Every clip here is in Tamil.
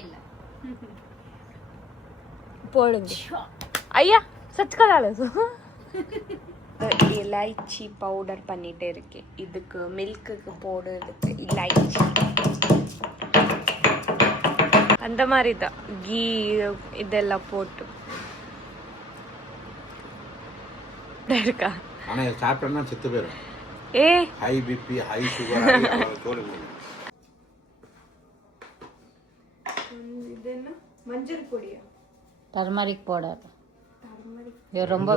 இல்லை போடுங்க ஐயா சச் கதால இலாய்ச்சி பவுடர் பண்ணிட்டு இருக்கேன். இதுக்கு மில்க்குக்கு போடுறதுக்கு இலாய்ச்சி அந்த மாதிரி தான் கீ இதெல்லாம் போட்டு இருக்கா. ஆனா சாப்பிட்டோம்னா செத்து போயிடும். ஏ ஹை பிபி ஹை சுகர் இது என்ன மஞ்சள் பொடியா டர்மரிக் பவுடர் ரொம்ப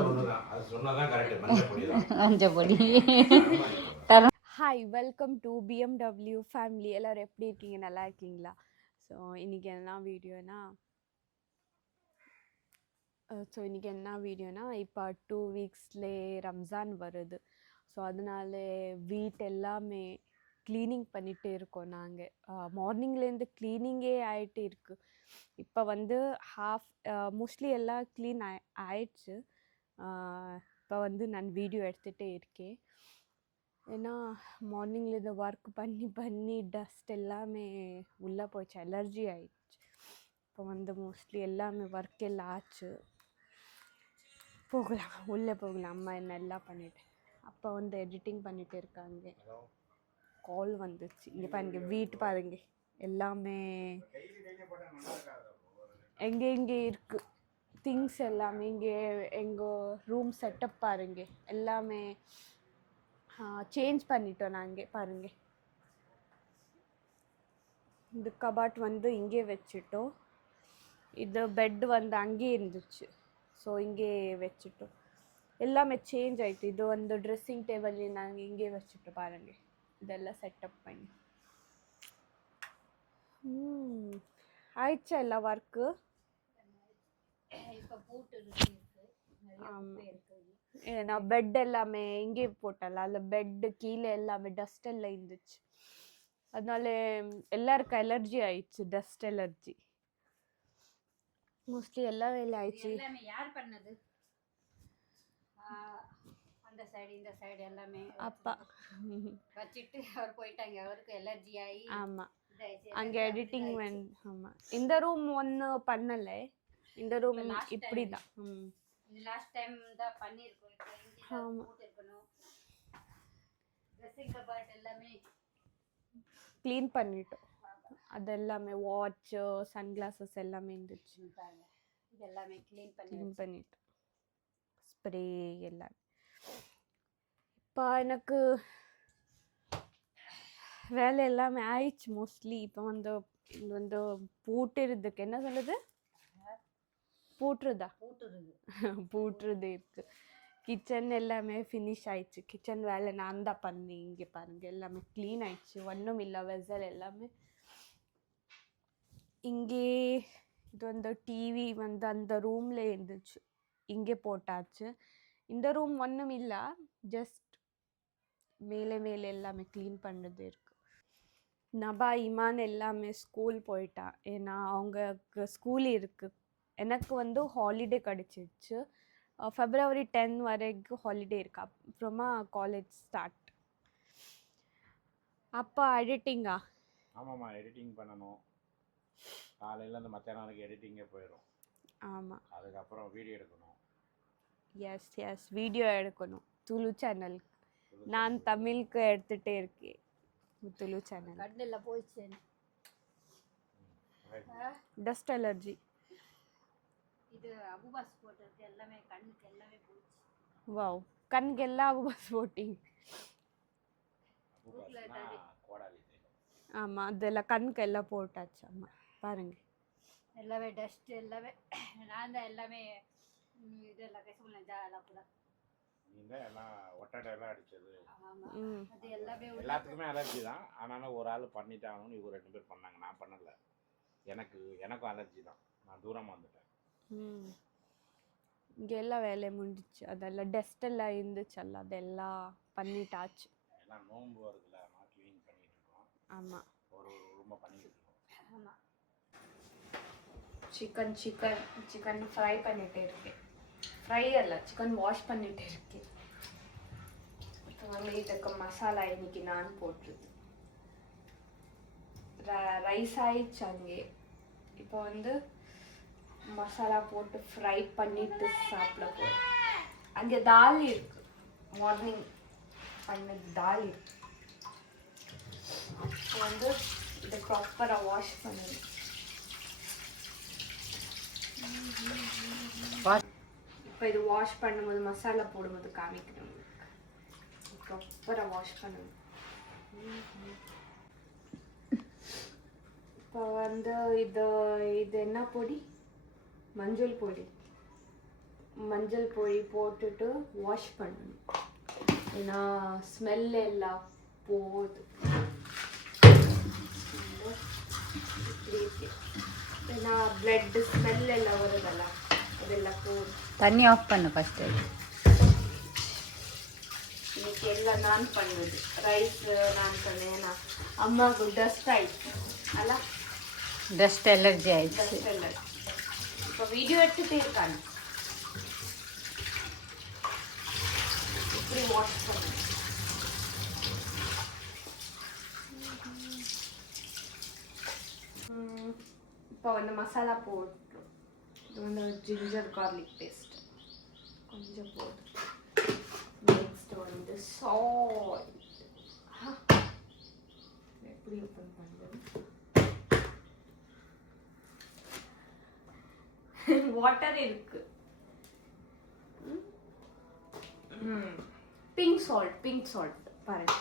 மஞ்சள் பொடி. Hi welcome to BMW family. எல்லோரும் எப்படி இருக்கீங்க? நல்லா இருக்கீங்களா? ஸோ இன்றைக்கி என்ன வீடியோனா இப்போ 2 வீக்ஸ்லேயே ரம்ஜான் வருது. ஸோ அதனால வீட்டு எல்லாமே க்ளீனிங் பண்ணிகிட்டே இருக்கோம். நாங்கள் மார்னிங்லேருந்து க்ளீனிங்கே ஆகிட்டு இருக்குது. இப்போ மோஸ்ட்லி எல்லாம் க்ளீன் ஆயிடுச்சு. இப்போ நான் வீடியோ எடுத்துகிட்டே இருக்கேன். ஏன்னா மார்னிங்கில் இதை ஒர்க் பண்ணி டஸ்ட் எல்லாமே உள்ளே போயிடுச்சு, அலர்ஜி ஆயிடுச்சு. இப்போ மோஸ்ட்லி எல்லாமே ஒர்க் எல்லாம் ஆச்சு. உள்ளே போகலாம். அம்மா என்னெல்லாம் பண்ணிவிட்டு அப்போ எடிட்டிங் பண்ணிகிட்டு இருக்காங்க. கால் வந்துச்சு. இங்கே பாருங்க, வீட்டு பாருங்க, எல்லாமே எங்கே இருக்குது திங்ஸ் எல்லாமே. இங்கே எங்கள் ரூம் செட்டப் பாருங்க, எல்லாமே சேஞ்ச் பண்ணிட்டோம் நாங்கள். பாருங்க, இந்த கபாட் இங்கே வச்சுட்டோம். இது பெட் அங்கேயே இருந்துச்சு. ஸோ இங்கே வச்சுட்டோம். எல்லாமே சேஞ்ச் ஆகிட்டு. இது ட்ரெஸ்ஸிங் டேபிள் நாங்கள் இங்கே வச்சுட்டோம். பாருங்கள், இதெல்லாம் செட்டப் பண்ணி ஆயிடுச்சா எல்லா ஒர்க்கு? ஏன்னா பெட் எல்லாமே இங்கே போட்டல, அதில் பெட்டு கீழே எல்லாமே டஸ்ட் எல்லாம் இருந்துச்சு. அதனால எல்லாருக்கும் அலர்ஜி ஆயிடுச்சு, டஸ்ட் அலர்ஜி. மோஸ்ட்லி எல்லா வேலை ஆயிடுச்சு. யார் பண்ணது? அந்த சைடு இந்த சைடு எல்லாமே அப்பா வச்சிட்டு அவர் போயிட்டாங்க. அவருக்கு அலர்ஜி ஆகி. ஆமாம், அங்கே எடிட்டிங் ஆமாம். இந்த ரூம் ஒன்றும் பண்ணலை. இந்த ரூம் இப்படி தான். லாஸ்ட் டைம் தான் பண்ணியிருக்கோம். ஆமாம், ட்ரெஸ்ஸிங் கபார்ட் எல்லாமே க்ளீன் பண்ணிட்டோம். அது எல்லாமே வாட்சு, சன்கிளாஸஸ் எல்லாமே இருந்துச்சு. இது எல்லாமே க்ளீன் பண்ணிட்டோம். ஸ்ப்ரே எல்லாம். இப்போ எனக்கு வேலை எல்லாமே ஆயிடுச்சு மோஸ்ட்லி. இப்போ பூட்டுறதுக்கு என்ன சொல்லுது, பூட்டுறது இருக்கு. கிச்சன் எல்லாமே ஃபினிஷ் ஆயிடுச்சு. கிச்சன் வேலை நான் தான் பண்ணி. இங்கே பாருங்க, எல்லாமே க்ளீன் ஆயிடுச்சு. ஒன்றும் இல்லை, வெசல் எல்லாமே இங்கே. இது டிவி அந்த ரூமில் இருந்துச்சு, இங்கே போட்டாச்சு. இந்த ரூம் ஒன்றும் இல்லை, ஜஸ்ட் மேலே எல்லாமே க்ளீன் பண்ணுறது இருக்கு. நபா இமான் எல்லாமே ஸ்கூல் போயிட்டா. ஏன்னா அவங்களுக்கு ஸ்கூல் இருக்குது. எனக்கு ஹாலிடே கிடச்சிருச்சு. February 10 வரைக்கும் ஹாலிடே இருக்கா. அப்புறமா காலேஜ் ஸ்டார்ட். அப்பா எடிட்டிங்கா? ஆமாம்மா, எடிட்டிங் பண்ணணும். காலையில் அந்த மத்தியானம் எடிட்டிங்கே போயிடும். ஆமாம், அதுக்கப்புறம் வீடியோ எடுக்கணும். எஸ் வீடியோ எடுக்கணும். துளு சேனல் நான் தமிழுக்கு எடுத்துகிட்டே இருக்கேன். துளு சேனல் கண்ணில் போயிடுச்சு. Dust allergy. இது அபுபாஸ் போட்டது எல்லாமே கண்ணுக்கு எல்லாமே போயிடுச்சு. வாவ், கண்ணுக்கு எல்லாம் அபுபாஸ் போட்டிங்க. ஆமாம், அதெல்லாம் கண்ணுக்கு எல்லாம் போட்டாச்சு. ஆமாம், பாருங்க, எல்லாமே டஸ்ட் எல்லாமே. நான் தான் எல்லாமே இதெல்லாம் கசூல் ஜாலாம் கூட எல்லாம் ஒட்டடையெல்லாம் அடிச்சது. அது எல்லாமே எல்லாத்துக்குமே அலர்ஜி தான். ஆனாலும் ஒரு ஆள் பண்ணிட்டாங்கன்னு இவங்க 2 பேர் பண்ணாங்க. நான் பண்ணலை. எனக்கும் அலர்ஜி தான். நான் தூரமாக வந்துட்டேன். இங்கே எல்லாம் வேலையை முடிஞ்சிச்சு. அதெல்லாம் டஸ்ட் எல்லாம் இருந்துச்சல்ல, அதெல்லாம் பண்ணிட்டாச்சு. எல்லாம் நோம்பு வருதுல, நான் க்ளீன் பண்ணிட்டு இருக்கோம். ஆமாம், ஒரு ரூமை பண்ணிட்டு இருக்கோம். ஆமாம். சிக்கன் ஃப்ரை பண்ணிகிட்டே இருக்கேன். ஃப்ரை அல்ல, சிக்கன் வாஷ் பண்ணிகிட்டே இருக்கேன். இதுக்கு மசாலா இன்னைக்கு நான் போட்டுருது. ரைஸ் ஆயிடுச்சு. அங்கே இப்போ வந்து மசாலா போட்டு ஃப்ரை பண்ணிட்டு சாப்பிட போகிறோம். அங்கே தால் இருக்கு, மார்னிங் பண்ணது தால் இருக்கு. இப்போ வந்து இதை ப்ராப்பராக வாஷ் பண்ணணும். இப்போ இது வாஷ் பண்ணும்போது மசாலா போடும்போது காமிக்கணும். ப்ராப்பராக வாஷ் பண்ணணும். இப்போ வந்து இது என்ன பொடி? மஞ்சள் பொடி போட்டுட்டு வாஷ் பண்ணணும். ஏன்னா ஸ்மெல் எல்லாம் போகுது. ஏன்னா பிளட் ஸ்மெல் எல்லாம் வருதல்ல, அதெல்லாம் போகுது. தண்ணி ஆஃப் பண்ணு ஃபர்ஸ்ட். இன்னைக்கு எல்லாம் நான் பண்ணுது. ரைஸ் நான் பண்ணேன். அம்மாவுக்கு டஸ்ட் ஆயிடுச்சு அல்ல, டஸ்ட் அலர்ஜி ஆயிடுச்சு. Dust allergy. இப்போ வீடியோ எடுத்துகிட்டே இருக்காங்க. இப்படி வாஷ் பண்ணு. இப்போ வந்து மசாலா போட்டுரும். இது வந்து ஜிஞ்சர் கார்லிக் பேஸ்ட் கொஞ்சம் போட்டு. நெக்ஸ்ட் வந்து சால்ட். எப்படி ஓப்பன் பண்ணுறது? வாட்டர் இருக்கு. பிங்க் சால்ட் பாருங்க,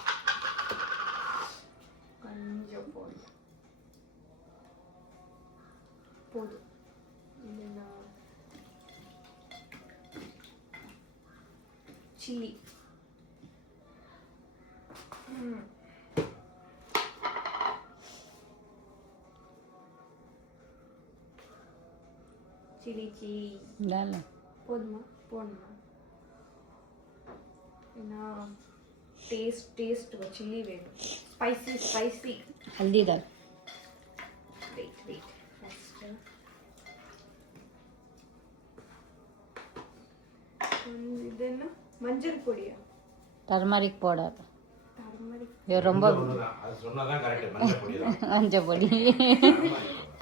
கொஞ்சம் போதும். சில்லி போதுமா? போடணுமா? ஏன்னா டேஸ்ட் சில்லி வேணும். ஸ்பைசி ஹல்தி தால். வெயிட் ஃபர்ஸ்ட் இது என்ன? மஞ்சள் பொடியா? Turmeric powder. டர்மரிக் ரொம்ப அது சொன்னதான் கரெக்ட். மஞ்சள் பொடி தான். மஞ்சள் பொடி,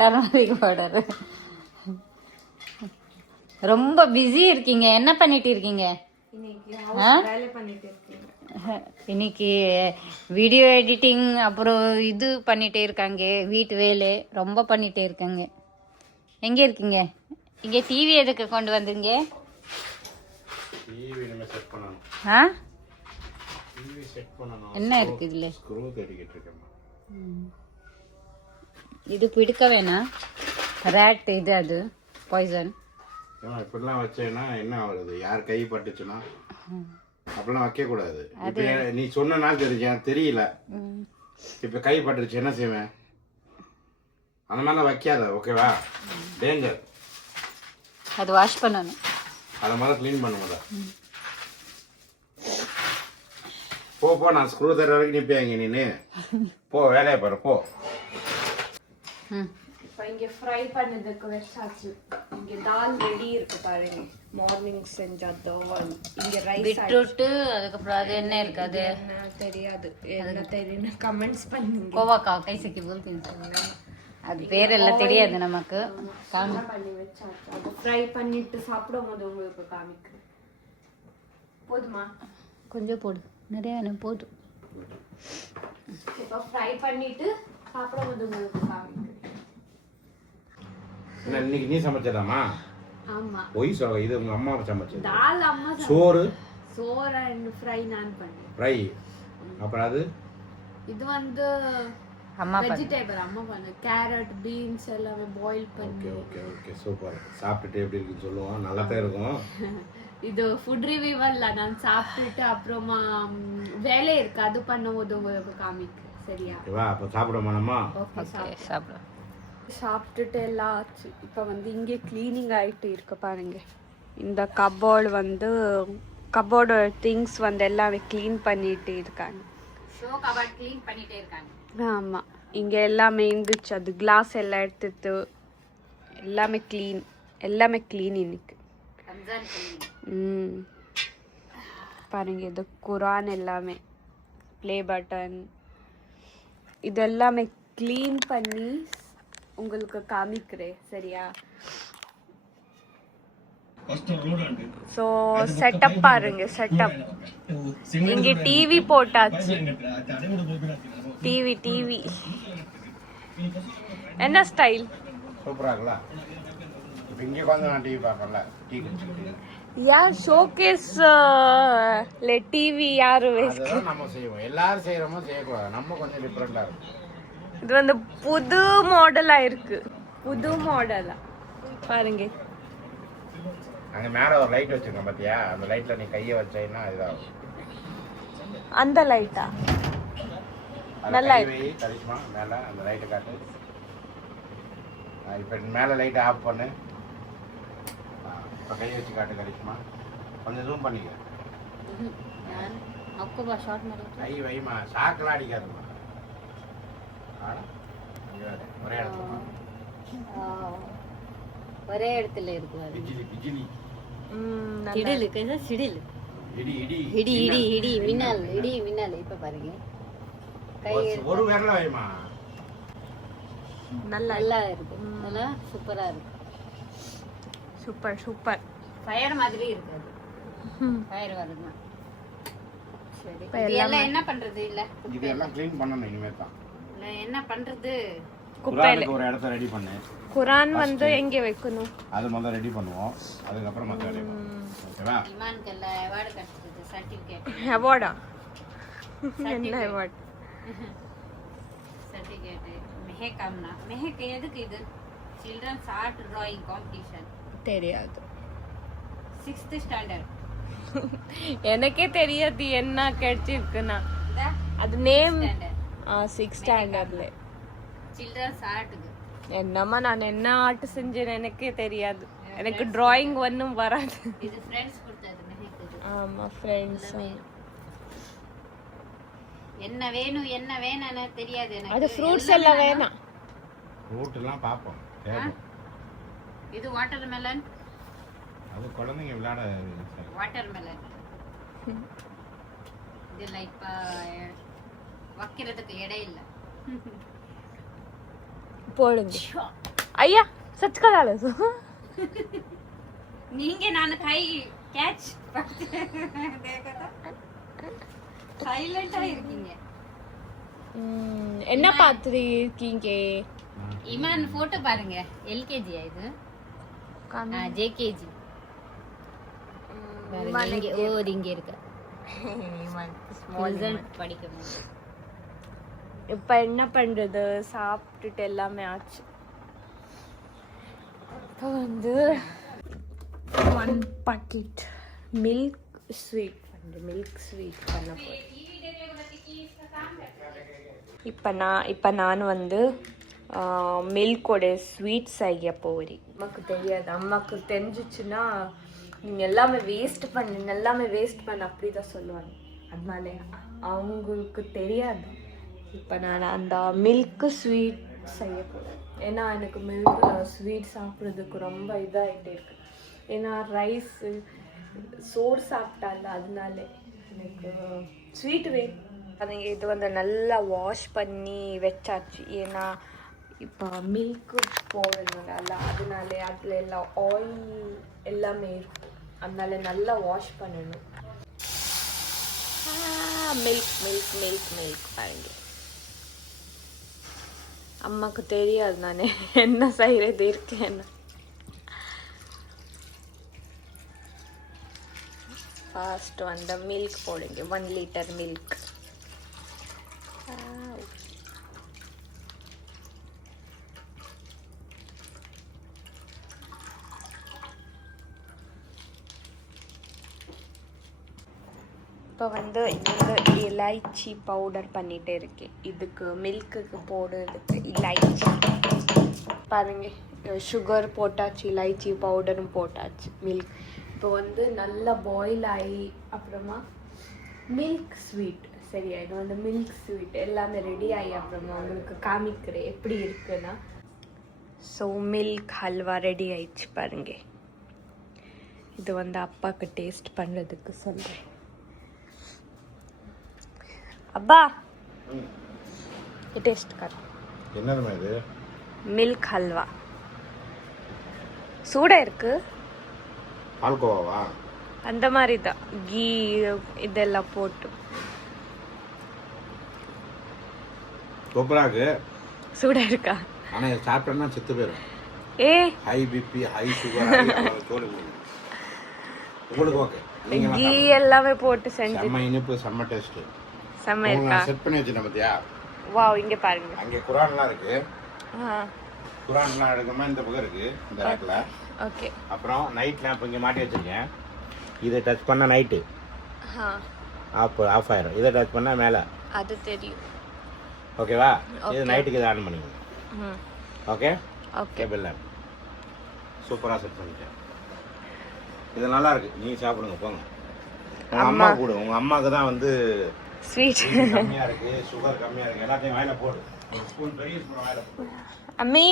டர்மரிக் பவுடர். ரொம்ப பிஸி இருக்கீங்க. என்ன பண்ணிட்டு இருக்கீங்க இன்னைக்கு? ஹவுஸ் வேலை பண்ணிட்டு இருக்கீங்க. இன்னைக்கு வீடியோ எடிட்டிங், அப்புறம் இது பண்ணிட்டே இருக்காங்க. வீட்டு வேலை ரொம்ப பண்ணிட்டே இருக்காங்க. எங்க இருக்கீங்க? இங்க டிவி எதுக்கு கொண்டு வந்தீங்க? டிவி நம்ம செட் பண்ணனும். ஆ, டிவி செட் பண்ணனும். என்ன இருக்கு இதுல? ஸ்க்ரூ தேடிக்கிட்டு இருக்கேன். இது பிடிக்க வேணாம். ரேட் இது, அது பாய்சன். ஏன்னா இப்படிலாம் வச்சேன்னா என்ன ஆகுது? யார் கை பட்டுச்சுன்னா அப்படிலாம் வைக்க கூடாது. இப்ப நீ சொன்ன நாள் தெரிஞ்சேன் தெரியல. இப்ப கை பட்டுருச்சு என்ன செய்வேன்? அந்த மாதிரிலாம் வைக்காத, ஓகேவா? டேஞ்சர். அது வாஷ் பண்ணணும். அதை மாதிரி க்ளீன் பண்ண முடியல. போ நான் ஸ்க்ரூ தர வரைக்கும் நிற்பாங்க. நீனு போ, வேலையை பாரு, போ. இப்போ இங்கே ஃப்ரை பண்ணதுக்கு வச்சாச்சு. இங்கே தால் ரெடி இருக்கு பாருங்க. மார்னிங் செஞ்ச தால். இங்கே ரைஸ் பீட்ரூட், அதுக்கப்புறம் அது என்ன இருக்கு? அது என்ன தெரியாது. என்ன தெரியும் கமெண்ட்ஸ் பண்ணுங்க. கோவாக்கா கைசக்கி போல்ತೀನಿ. அது பேரெல்லாம் தெரியாது நமக்கு. பண்ணி வச்சாச்சு. அது ஃப்ரை பண்ணிட்டு சாப்பிடும் போது உங்களுக்கு காமிக்கிறேன். போதுமா? கொஞ்சம் போடு, நிறைய வேணும். போதும். இப்போ ஃப்ரை பண்ணிட்டு சாப்பிடும் போது உங்களுக்கு காமிக்கிறேன். என்ன இன்னைக்கு நீ சமைச்சதாமா? ஆமா. பொய் சொல்ல. இது உங்க அம்மா சமைச்சது. தால் அம்மா. சோறு அண்ட் ஃப்ரை நான் பண்ணேன். ஃப்ரை. அப்புறம் அது இது வந்து அம்மா வெஜிடபிள் அம்மா பண்ணு. கேரட், பீன்ஸ் எல்லாமே பாயில் பண்ணி. Okay super. சாப்பிட்டுட்டு எப்படி இருக்குன்னு சொல்லுவோம். நல்லா தான் இருக்கும். இது ஃபுட் ரிவ்யூ இல்ல, நான் சாப்பிட்டுட்டு அப்புறமா வேலை இருக்கு, அது பண்ணும்போது உங்களுக்கு காமிக்கிறேன். சரியா? ஓகேவா? அப்போ சாப்பிடுமா நம்ம? ஓகே, சாப்பிடுவோம். சாப்பிட்டுட்டு எல்லாம் ஆச்சு. இப்போ வந்து இங்கே க்ளீனிங் ஆகிட்டு இருக்கு பாருங்க. இந்த கபோர்டு வந்து கபோர்டு திங்ஸ் வந்து எல்லாமே க்ளீன் பண்ணிட்டு இருக்காங்க. ஷோ கபோர்ட் க்ளீன் பண்ணிட்டே இருக்காங்க. ஆமாம், இங்கே எல்லாமே இருந்துச்சு. அது கிளாஸ் எல்லாம் எடுத்துட்டு எல்லாமே க்ளீன் இன்னைக்கு. பாருங்க, இது குரான் எல்லாமே, ப்ளே பட்டன், இது எல்லாமே க்ளீன் பண்ணி உங்களுக்கு காமிக்கிறேன் சரியா. ஸோ செட்டப் பாருங்க, செட்டப் இங்கே டிவி போட்டாச்சு. டிவி என்ன ஸ்டைல் சூப்பரா இருக்குல்ல. இப்போ இங்கே உட்காந்து நான் டிவி பார்க்கல, டீ குடிச்சிட்டு. யார் ஷோகேஸ் டிவி யாரு அதெல்லாம் நம்ம செய்வோம், எல்லாரும் செய்யறோமோ செய்யக்கூடாது, நம்ம கொஞ்சம் டிஃப்ரெண்டா இருக்கும். இது வந்து புது மாடலா இருக்கு, புது மாடலா பாருங்க. அங்க மேல ஒரு லைட் வச்சிருக்கோம் பாத்தியா, அந்த லைட்ல நீ கையை வச்சீங்கன்னா இதாகும். அந்த லைட்டா நல்லா இருக்கு. கரிஷ்மா மேல அந்த லைட்டை காட்டு. இப்போ மேல லைட்டை ஆஃப் பண்ணு. இப்போ கை வச்சு காட்டு கரிஷ்மா. கொஞ்சம் ஜூம் பண்ணிக்க. கை வைமா, ஷாக்கெல்லாம் அடிக்காதுமா. ஒரே இடத்துல இருக்கு. பிஜிலி பிஜிலி சிடில் கைதா, சிடில் இடி இடி இடி இடி இடி மின்னல், இடி மின்னல். இப்ப பாருங்க கை ஒரு விரல வைமா. நல்லா இருக்கு, நல்லா சூப்பரா இருக்கு. Super super. ஃபயர் மாதிரி இருக்காது, ஃபயர் வருது. சரி, இதெல்லாம் என்ன பண்றது? இல்ல இதெல்லாம் க்ளீன் பண்ணணும் இனிமே தான். இல்ல என்ன பண்றது? குரானுக்கு ஒரு இடத்தை ரெடி பண்ணு. குரான் வந்து எங்க வைக்கணும் அது முதல்ல ரெடி பண்ணுவோம், அதுக்கப்புறம் மற்ற வேலையை பண்ணுவோம். ஓகேவா? இமானுக்கு எல்லாம் அவார்டு கிடைச்சது, சர்டிஃபிகேட். அவார்டா? என்ன அவார்ட்? சர்டிஃபிகேட். மெஹக் அம்னா, மெஹக் எதுக்கு இது? Children's art drawing competition. தெரியாது, 6th ஸ்டாண்டர்ட். எனக்கே தெரியாது என்ன கிடைச்சிருக்குன்னா. அது நேம் 6th ஸ்டாண்டர்ட்ல சில்ட்ரன்ஸ் ஆர்ட்டுக்கு. என்னம்மா நான் என்ன ஆர்ட் செஞ்சேன்னு எனக்கே தெரியாது. எனக்கு டிராயிங் ஒன்றும் வராது. இது ஃப்ரெண்ட்ஸ் கொடுத்தது மெஹக்கு. ஆமா ஃப்ரெண்ட்ஸ். என்ன வேணும் என்ன வேணும்னு தெரியாது எனக்கு. அது ஃப்ரூட்ஸ் எல்லாம் வேணாம். ஃப்ரூட் எல்லாம் பாப்போம் தேவை. இது வாட்டர்மெலன். அது குழந்தைங்க விளையாட. வாட்டர்மெலன் இது லைக் வைக்கிறதுக்கு இடம் இல்ல. போடுங்க ஐயா, சச் கலால நீங்க நான் கை கேட்ச் சைலண்டா இருக்கீங்க. என்ன பாத்து இருக்கீங்க? இமான் போட்டோ பாருங்க. LKG இது JKG. இங்க இங்க இருக்கு. படிக்கணும். இப்ப என்ன பண்றது? சாப்பிட்டுட்டு எல்லாமே ஆச்சு. இப்போ வந்து 1 பாக்கெட் மில்க் ஸ்வீட் பண்ண போறேன். இப்போ நான் வந்து மில்கோட ஸ்வீட் செய்ய போறேன். அம்மாக்கு தெரியாது. அம்மாக்கு தெரிஞ்சிச்சுன்னா நீங்க எல்லாமே வேஸ்ட் பண்ண அப்படிதான் சொல்லுவாங்க. அதனால அவங்களுக்கு தெரியாது. இப்போ நான் அந்த மில்க் ஸ்வீட் செய்ய போகிறேன். ஏன்னா எனக்கு மில்க் ஸ்வீட் சாப்பிட்றதுக்கு ரொம்ப இதாகிட்டே இருக்கு. ஏன்னா ரைஸு சோறு சாப்பிட்டால, அதனால எனக்கு ஸ்வீட் வேணும். அதுங்க இது வந்து நல்லா வாஷ் பண்ணி வச்சாச்சு. ஏன்னா இப்போ மில்க்கு போடணும் நல்லா, அதனால அதில் எல்லாம் ஆயில் எல்லாமே இருக்கும். அதனால நல்லா வாஷ் பண்ணணும். மில்க் பாருங்க. அம்மாக்கு தெரியாது நான் என்ன செய்யறது இருக்கேன்னு. ஃபர்ஸ்ட் வந்து மில்க் போடுங்க. 1 லிட்டர் மில்க். இப்போ வந்து இந்த இலைச்சி பவுடர் பண்ணிகிட்டே இருக்கேன். இதுக்கு மில்க்குக்கு போடுறதுக்கு இலைச்சி பாருங்க. சுகர் போட்டாச்சு, இலைச்சி பவுடரும் போட்டாச்சு, மில்க். இப்போ வந்து நல்லா பாயில் ஆகி அப்புறமா மில்க் ஸ்வீட் சரியா. இது வந்து மில்க் ஸ்வீட் எல்லாமே ரெடி ஆகி அப்புறமா உங்களுக்கு காமிக்கிறேன் எப்படி இருக்குன்னா. ஸோ மில்க் ஹல்வா ரெடி ஆயிடுச்சு பாருங்க. இது வந்து அப்பாவுக்கு டேஸ்ட் பண்ணுறதுக்கு சொல்கிறேன். अब्बा ये टेस्ट कर. என்னதுமா இது? மில்க் ஹல்வா சூடாக இருக்கு. பால்கோவாவா? அந்த மாதிரி தான் கீ இதெல்லாம் போட்டு சூப்பரா இருக்கு. சூடாக இருக்கா? ஆனா இதை சாப்பிட்டோம்னா செத்து போயிடும். ஏ ஹை பிபி, ஹை சுகர், உங்களுக்கு ஓகே. நீங்க கீ எல்லாமே போட்டு செஞ்சு செம்ம இனிப்பு, செம்ம டேஸ்ட். செம்ம இருக்கா? செட் பண்ணி வச்சிருந்தேன் பாத்தியா? வாவ், இங்க பாருங்க. அங்கே குரான்லாம் இருக்கு. ஆ குரான்லாம் எடுக்கமா இந்த பக்கம் இருக்கு இந்த ரேக்ல. ஓகே. அப்புறம் நைட் லேம்ப் இங்கே மாட்டி வச்சிருக்கேன். இதை டச் பண்ணா நைட்டு ஆஃப் ஆயிரும். இதை டச் பண்ணா மேலே. அது தெரியும். ஓகேவா? இது நைட்டுக்கு இதை ஆன் பண்ணிக்கணும். Okay okay. கேபிள் லேம்ப் சூப்பராக செட் பண்ணிட்டேன். இது நல்லா இருக்கு. நீ சாப்பிடுங்க போங்க. உங்க அம்மா கூட, உங்க அம்மாவுக்கு தான் வந்து ஸ்வீட் கம்மியா இருக்கு, சுகர் கம்மியா இருக்கு. எல்லாத்தையும் வாயில போடு. ஒரு ஸ்பூன், பெரிய ஸ்பூன் வாயில போடு. அம்மி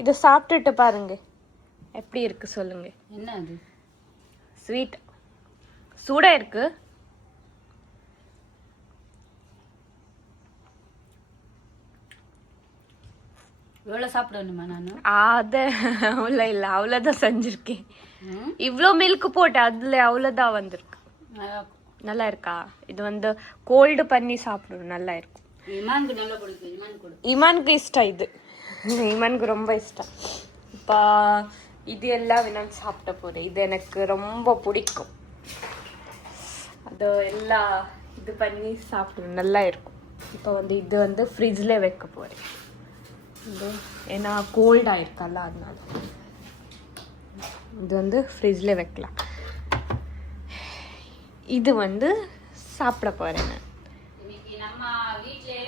இதை சாப்பிட்டுட்டு பாருங்க எப்படி இருக்கு சொல்லுங்க. என்ன அது? ஸ்வீட் சூடா இருக்கு. எவ்வளோ சாப்பிடணுமா நான்? அது அவ்வளோ இல்லை, அவ்வளோதான் செஞ்சிருக்கேன். இவ்வளோ மில்க் போட்டு அதில் அவ்வளோதான் வந்திருக்கு. நல்லா இருக்கா? இது வந்து கோல்டு பண்ணி சாப்பிடணும், நல்லா இருக்கும். இமானுக்கு நல்லா பிடிக்கும். இமான் கொடு. இமானுக்கு இஷ்டம் இது. இமானுக்கு ரொம்ப இஷ்டம். இப்போ இது எல்லாம் நான் சாப்பிட்ட போகிறேன். இது எனக்கு ரொம்ப பிடிக்கும். அது எல்லாம் இது பண்ணி சாப்பிடணும், நல்லா இருக்கும். இப்போ வந்து இது வந்து ஃப்ரிட்ஜில் வைக்க போகிறேன். இது ஏன்னா கோல்டாக இருக்கல்ல, அதனால இது வந்து ஃப்ரிட்ஜில் வைக்கலாம். இது வந்து சாப்பிட போகிறேன் நான். நம்ம வீட்டிலே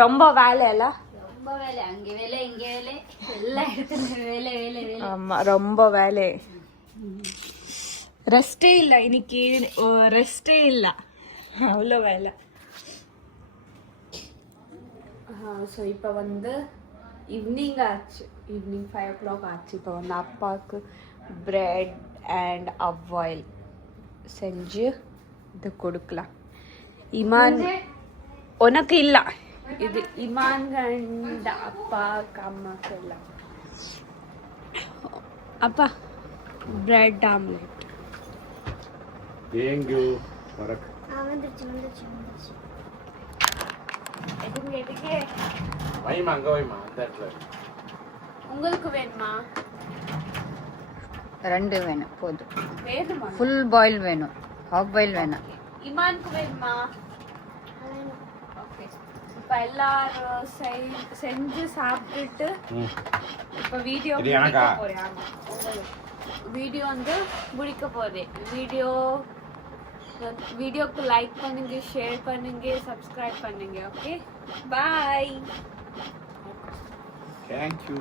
ரொம்ப வேலையல்ல, ரொம்ப வேலை. அங்கே வேலை, இங்கே வேலை, எல்லா இடத்துல வேலை வேலை வேலை. ஆமாம், ரொம்ப வேலை. ரெஸ்டே இல்லை இன்னைக்கு, ரெஸ்டே இல்லை, அவ்வளோ வேலை. ஸோ இப்போ வந்து ஈவினிங் ஆச்சு, ஈவினிங் 5 o'clock ஆச்சு. இப்போ வந்து அப்பாவுக்கு பிரெட் அண்ட் அவாயில் செஞ்சு இது கொடுக்கலாம். இமான் உனக்கு இல்லை, இது இமான் அண்ட் அப்பாவுக்கு அம்மாவுக்கு இல்லை. அப்பா பிரெட் ஆம்லெட். தேங்க்யூ. வரக் வைமா, அங்கே வைமா, அந்த இடத்துல. உங்களுக்கு வேணுமா? 2 வேணும், போதும். வேணுமா? ஃபுல் பாயில் வேணும், ஹாஃப் பாயில் வேணாம். இமானுக்கு வேணுமா? ஓகே. இப்போ எல்லாரும் செஞ்சு சாப்பிட்டுட்டு இப்போ வீடியோ முடிக்க போகிறேன். வீடியோ வந்து முடிக்க போகிறேன். வீடியோக்கு லைக் பண்ணுங்க, ஷேர் பண்ணுங்க, சப்ஸ்கிரைப் பண்ணுங்க. ஓகே, பாய். தேங்க்யூ.